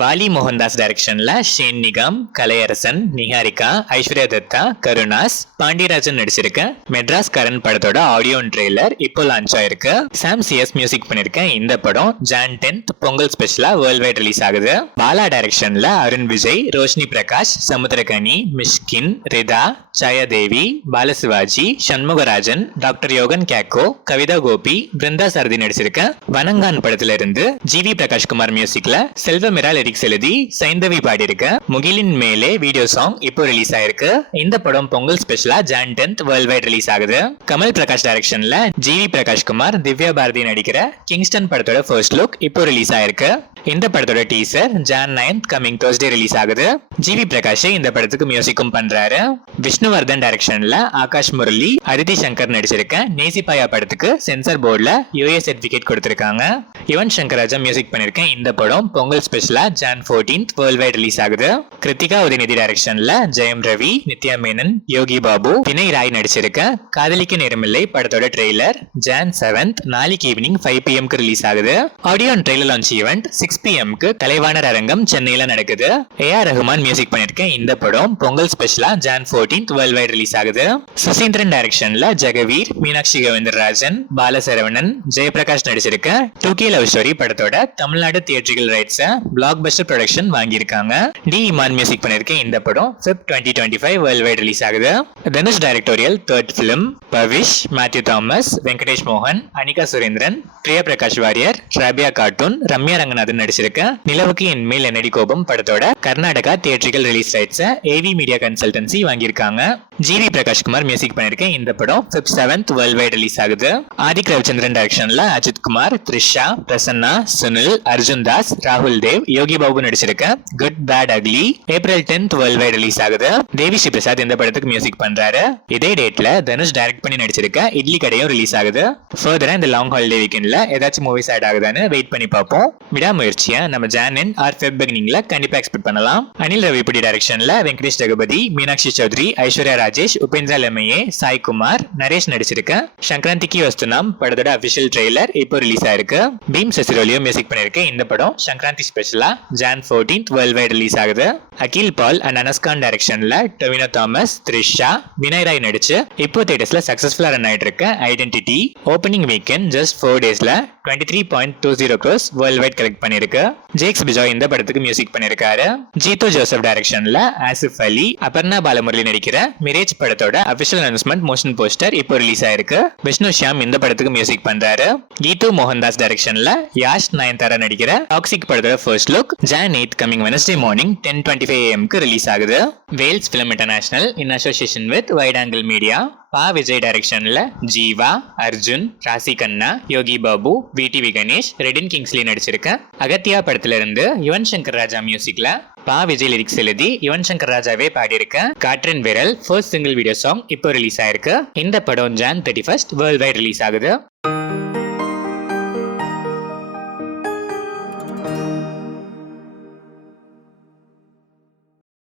வாலி மோகன்தாஸ் டைரக்ஷன்ல ஷேன் நிகாம், கலையரசன், நிஹாரிகா, ஐஸ்வர்யா தத்தா, கருணாஸ், பாண்டியராஜன் நடிச்சிருக்க மெட்ராஸ் கரண் படத்தோட audio trailer இப்போ லான்ச் ஆயிருக்கு. சாம் சிஎஸ் மியூசிக் பண்ணிருக்க இந்த படம் ஜான் 10th பொங்கல் ஸ்பெஷலா வேர்ல்ட் வைட் ரிலீஸ் ஆகுது. பாலா டைரக்ஷன்ல அருண் விஜய், ரோஷினி பிரகாஷ், சமுத்திரகனி, மிஷ்கின், ரிதா, ஜெயதேவி, பாலசிவாஜி, சண்முகராஜன், டாக்டர் யோகன் கேக்கோ, கவிதா கோபி, பிருந்தா சரதி நடிச்சிருக்க வனங்கான் படத்துல இருந்து ஜிவி பிரகாஷ்குமார் மியூசிக்ல செல்வமிரா லிரிக்ஸ் எழுதி சைந்தவி பாடியிருக்க முகிலின் மேலே வீடியோ சாங் இப்போ ரிலீஸ் ஆயிருக்கு. இந்த படம் பொங்கல் ஸ்பெஷலா John 10th world wide release ஆகுது. கமல் பிரகாஷ் டைரக்ஷன்ல ஜிவி பிரகாஷ்குமார், திவ்யா பாரதி நடிக்கிற கிங்ஸ்டன் படத்தோட ஃபர்ஸ்ட் லுக் இப்போ ரிலீஸ் ஆயிருக்கு. இந்த படத்தோட teaser John 9th coming Thursday release ஆகுது. ஜிவி பிரகாஷ் இந்த படத்துக்கு மியூசிக்கும் பண்றாரு. விஷ்ணுவர்தன் டைரக்ஷன்ல ஆகாஷ் முரளி, அதிதி சங்கர் நடிச்சிருக்க நேசிபாயா படத்துக்கு சென்சார் போர்டுல யூஏ சர்டிபிகேட் கொடுத்திருக்காங்க. யுவன் சங்கர் ராஜா மியூசிக் பண்ணிருக்க இந்த படம் பொங்கல் ஸ்பெஷலா John 14th world wide release ஆகுது. கிருத்திகா உதயநிதி டைரக்ஷன்ல ஜெயம் ரவி, நித்யா மேனன், யோகி பாபு, வினய் ராய் நடிச்சிருக்க காதலிக்க நேரமில்லை படத்தோட ட்ரெய்லர் ஜான் 7th நாளைக்கு ஈவினிங் 5 PM ரிலீஸ் ஆகுது. Audio and trailer launch event 6 PM Kalaivanar அரங்கம் சென்னையில நடக்குது. ஏஆர் ரஹ்மான் மியூசிக் பண்ணிருக்க இந்த படம் பொங்கல் ஸ்பெஷலா John 14th world wide release ஆகுது. சுசீந்திரன் டைரக்ஷன்ல ஜெகவீர், மீனாட்சி கோவிந்தராஜன், பாலசரவணன், ஜெயபிரகாஷ் நடிச்சிருக்க 2K லவ் ஸ்டோரி படத்தோட தமிழ்நாடு தியேட்ரிக்கல் ரைட்ஸ் பிளாக் பஸ்டர் ப்ரொடக்ஷன் வாங்கியிருக்காங்க. டி இமான் மியூசிக் பண்ணிருக்க இந்த படம் Feb 2025 வேர்ல்ட் வைட் ரிலீஸ் ஆகுது. Dhanush directorial third film Pavish, Mathew Thomas, Venkatesh மோகன், அனிகா சுரேந்திரன், பிரியா பிரகாஷ் வாரியர், ராபியா கார்ட்டூன், ரம்யா ரங்கநாதன் நடிச்சிருக்க நிலவுக்கு என் மேல் என்னடி கோபம் படத்தோட Karnataka theatrical release rights AV media consultancy வாங்கியிருக்காங்க. ஜிவி பிரகாஷ்குமார் மியூசிக் பண்ணிருக்க இந்த படம் Feb 7th world wide release ஆகுது. ஆதிக் ரவிச்சந்திரன் டைரக்ஷன்ல அஜித் குமார், த்ரிஷா, பிரசன்னா, சுனில், அர்ஜுன் தாஸ், ராகுல் தேவ், யோகி பாபு நடிச்சிருக்க good bad ugly April 10th world wide release ஆகுது. தேவி ஸ்ரீ பிரசாத் இந்த படத்துக்கு மியூசிக் பண்றாரு. இதே டேட்ல தனுஷ் டைரக்ட் பண்ணி நடிச்சிருக்க இட்லி கடையும் ரிலீஸ் ஆகுது. ஃபர்தரா இந்த லாங் ஹாலிடே வீக்கெண்ட்ல ஏதாச்சும் மூவிஸ் ஆட் ஆகுதான்னு வெயிட் பண்ணி பார்ப்போம். விடாமுயற்சியா நம்ம ஜான் ஆர் ஃபெப் பிகினிங்ல கண்டிப்பா எக்ஸ்பெக்ட் பண்ணலாம். அனில் ரவிபுடி டைரக்ஷன்ல வெங்கடேஷ் ரகுபதி, மீனாட்சி சௌத்ரி, ஐஸ்வர்யா ராஜேஷ், உபேந்திரா லெமையே, சாய் குமார், நரேஷ் நடிச்சிருக்க சங்கராந்திக்கு வஸ்துனாம் படத்தோட அபிஷியல் ட்ரெய்லர் இப்போ ரிலீஸ் ஆயிருக்கு. பீம் சசிரோலியோ மியூசிக் பண்ணிருக்க இந்த படம் சங்கராந்தி ஸ்பெஷலா John 14th world wide release ஆகுது. அகில் பால் அண்ட் அனஸ்கான் டைரக்ஷன்ல டொவினோ தாமஸ், த்ரிஷா, வினய் ராய் நடிச்சு இப்போ தியேட்டர்ஸ்ல சக்சஸ்ஃபுல்லா ரன் ஆயிட்டு இருக்க identity opening weekend just 4 daysல 23.20 crores world wide collect பண்ணிருக்கு. ஜேக்ஸ் பிஜாய் இந்த படத்துக்கு மியூசிக் பண்ணிருக்காரு. ஜீதோ ஜோசப் டைரக்ஷன்ல ஆசிஃப் அலி, அபர்ணா பாலமுரளி நடிக்கிற மிரேஜ் படத்தோட அபிஷியல் அனௌன்ஸ்மெண்ட் மோஷன் போஸ்டர் இப்போ ரிலீஸ் ஆயிருக்கு. விஷ்ணு ஷியாம் இந்த படத்துக்கு மியூசிக் பண்றாரு. கீது மோகன்தாஸ் டைரக்ஷன்ல யாஷ் நயன்தாரா நடிக்கிற டாக்ஸிக் படத்தோட first look Jan 8th coming Wednesday morning 10:25 AM release ஆகுது. Vels film international in association with wide angle media Pa Vijay டைரக்ஷன்ல ஜீவா, அர்ஜுன், ராசி கண்ணா, யோகி பாபு, விடிவி கணேஷ், ரெடின் கிங்ஸ்லி நடிச்சிருக்க அகத்தியா படத்துல இருந்து யுவன் சங்கர் ராஜா மியூசிக்ல பா விஜய் லிரிக்ஸ் எழுதி யுவன் சங்கர் ராஜாவே பாடியிருக்க காற்றின் விரல் ஃபர்ஸ்ட் சிங்கிள் வீடியோ சாங் இப்போ ரிலீஸ் ஆயிருக்கு. இந்த படம் John 31st world wide release ஆகுது.